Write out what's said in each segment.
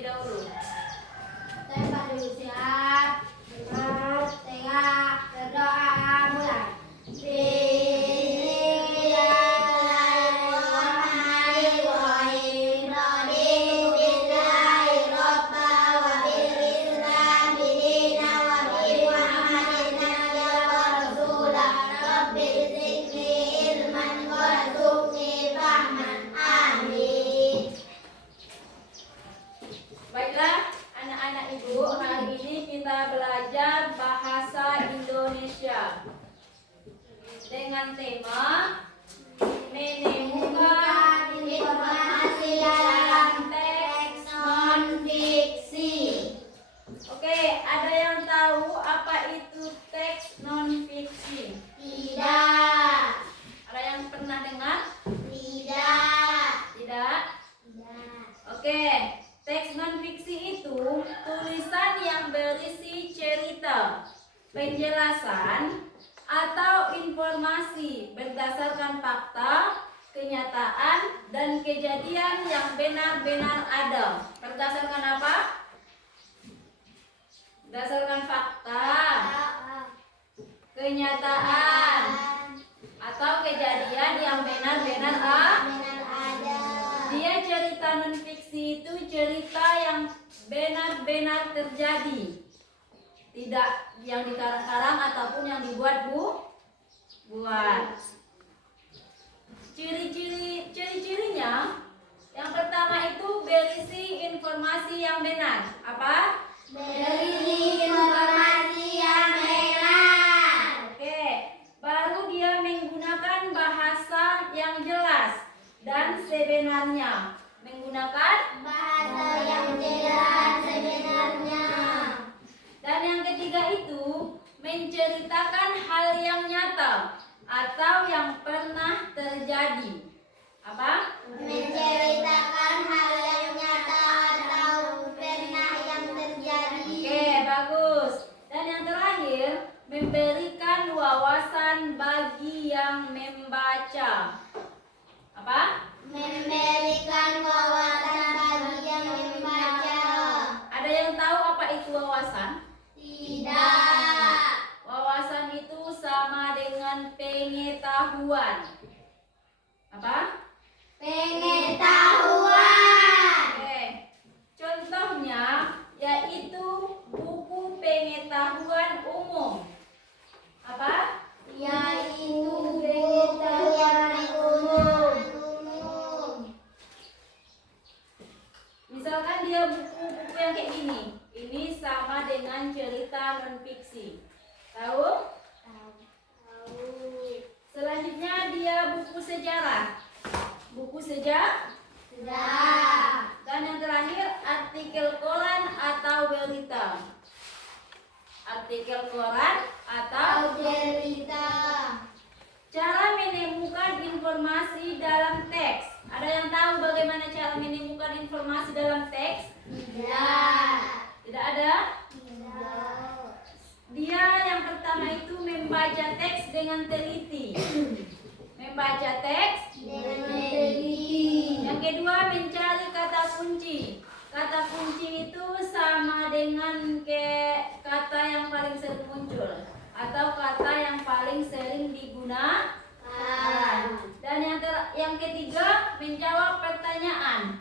terlebih dahulu. Tempat dulu siap. Benar, tengah, berdoa, mulai. Bismillahirrahmanirrahim. Raditu billahi robba wa bil islami dina wa bi Muhammadin nabiyya wa rasula. Rabbi zidni ilman warzuqni fahman. Amin. Baiklah, anak-anak ibu, hari ini kita belajar bahasa Indonesia dengan tema menemukan informasi dalam teks non-fiksi. Oke, ada yang tahu apa itu teks non-fiksi? Tidak. Ada yang pernah dengar? Tidak. Tidak? Tidak. Oke, teks non-fiksi itu tulisan yang berisi cerita, penjelasan, atau informasi berdasarkan fakta, kenyataan, dan kejadian yang benar-benar ada. Berdasarkan apa? Berdasarkan fakta, kenyataan, atau kejadian yang benar-benar ada. Dia cerita non-fiksi itu cerita yang benar-benar terjadi, tidak yang dikarang-karang ataupun yang dibuat-buat. Ciri-cirinya, yang pertama itu berisi informasi yang benar. Apa? Berisi informasi yang benar. Oke, baru dia menggunakan bahasa yang jelas dan sebenarnya. Menggunakan Bahasa yang jelas sebenarnya. Dan yang ketiga itu menceritakan hal yang nyata atau yang pernah terjadi. Apa? Menceritakan hal yang nyata atau pernah yang terjadi. Oke, bagus. Dan yang terakhir, memberikan wawasan bagi yang membaca. Apa? Memberikan wawasan bagi yang membaca. Ada yang tahu apa itu wawasan? Tidak. Wawasan itu sama dengan pengetahuan. Apa? Pengetahuan. Oke. Contohnya yaitu buku pengetahuan umum. Apa? Yaitu pengetahuan umum. Misalkan dia buku-buku yang kayak gini. Ini sama dengan cerita non-fiksi. Tahu? Selanjutnya dia buku sejarah. Buku sejarah. Sudah. Dan yang terakhir artikel koran atau berita. Artikel koran atau Berita. cara menemukan informasi dalam teks. Ada yang tahu bagaimana cara menemukan informasi dalam teks? Tidak. Tidak ada? Tidak. Dia yang pertama itu membaca teks dengan teliti. Membaca teks. Dengan teliti. Yang kedua mencari kata kunci. Kata kunci itu sama dengan kata yang paling sering muncul atau kata yang paling sering digunakan. Dan yang ketiga menjawab pertanyaan.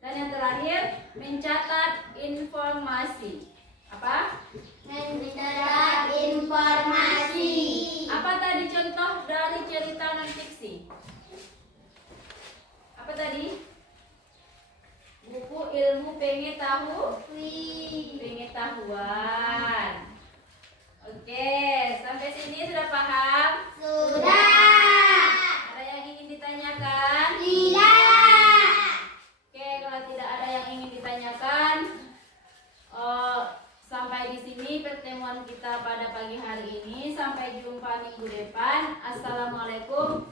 Dan yang terakhir mencatat informasi. Apa? Mencatat informasi. Apa tadi contoh dari cerita non-fiksi? Apa tadi? Buku ilmu pengetahuan. Oke, sampai sini sudah paham? Sudah. Ada yang ingin ditanyakan? Tidak. Oke, kalau tidak ada yang ingin ditanyakan, sampai di sini pertemuan kita pada pagi hari ini. Sampai jumpa minggu depan. Assalamualaikum